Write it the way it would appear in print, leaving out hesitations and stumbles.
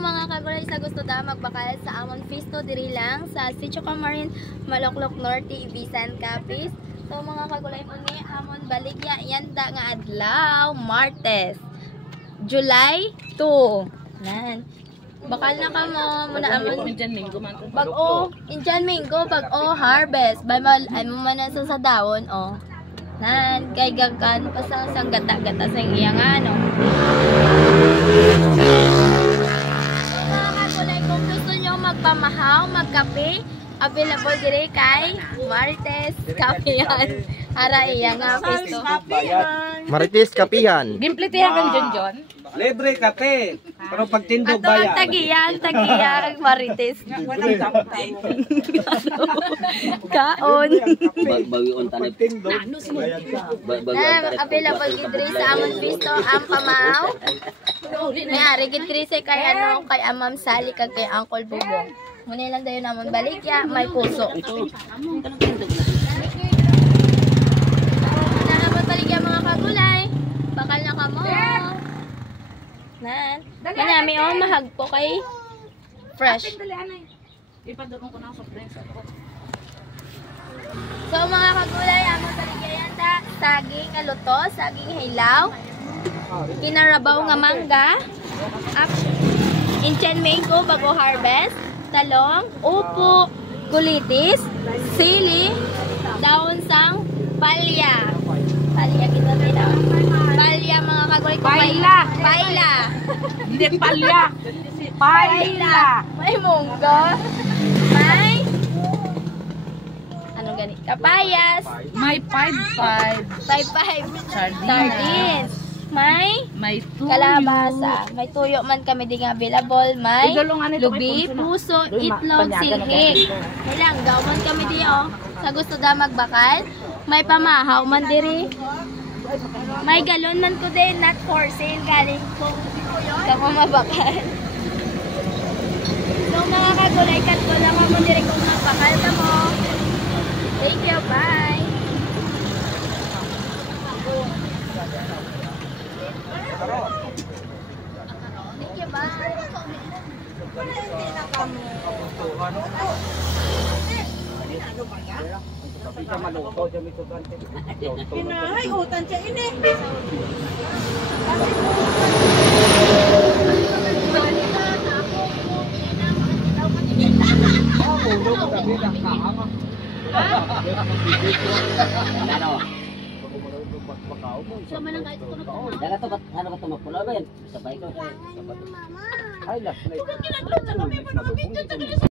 mga kagulay, sa gusto da magbakal sa amon festo diri lang sa Sitio Camarin, Maloklok Norte, Ibisan, Capiz. So mga kagulay mo ni amon baligya yanda nga adlaw Martes, July 2. Nan. Bakal na ka mo muna amon Indian Mingo bag-o harvest. Bay mal ay mo man sa dawon oh. Nan kay gagan pa sa gata-gata sa iyang ano. Mga kagulay, kung gusto nyo magpamahaw, magkape, available dire kay Marites Kapihan. Ara iya nga pesto. Marites Kapihan. Gimplitihan kang John. Libre kate. Pero pag tindog Ato ang bayan. tagiyan, Marites. Kaon. Bawion tanip. Available gidri sa amon pisto ang pamahaw. Mayari gidri sa kay ano, kay Amam Sally kag kay Uncle Bubong. Muna lang dayon namon baligya, may puso. Naamon baligya mga kagulay. Bakal na kamo. Nan. Manami oh mahagpo kay fresh. Ipadulong ko na sa friends. So mga kagulay, amon baligya yan ta saging nga luto, saging hilaw, kinarabaw nga mangga, Indian mango bago harvest, talong, upo, kulitis, sili, daon sang palya. Palya kita nila. Palya mga kagulay ko. Paila. Hindi palya. Paila. May munggo. May anong gani? Kapayas. May 5-5. 5-5. Sardines. Sardines. May tuyo. kalabasa. May tuyo man kami di nga available. May lubi, puso, itlog, silhig. May langgaw man kami di oh. Sa gusto da magbakal. May pamahaw man diri. May galon man ko din, not for sale. Galing ko kamo mabakal. So mga kagulay, kat ko lang mo diri kung magbakal ka mo. Thank you, bye! Thank you, bye! Pinahay, utan siya ini. Sama lang kahit ito na Daga to bat ano ka mapula ba yan? Sabay ko kay. Ay, last night.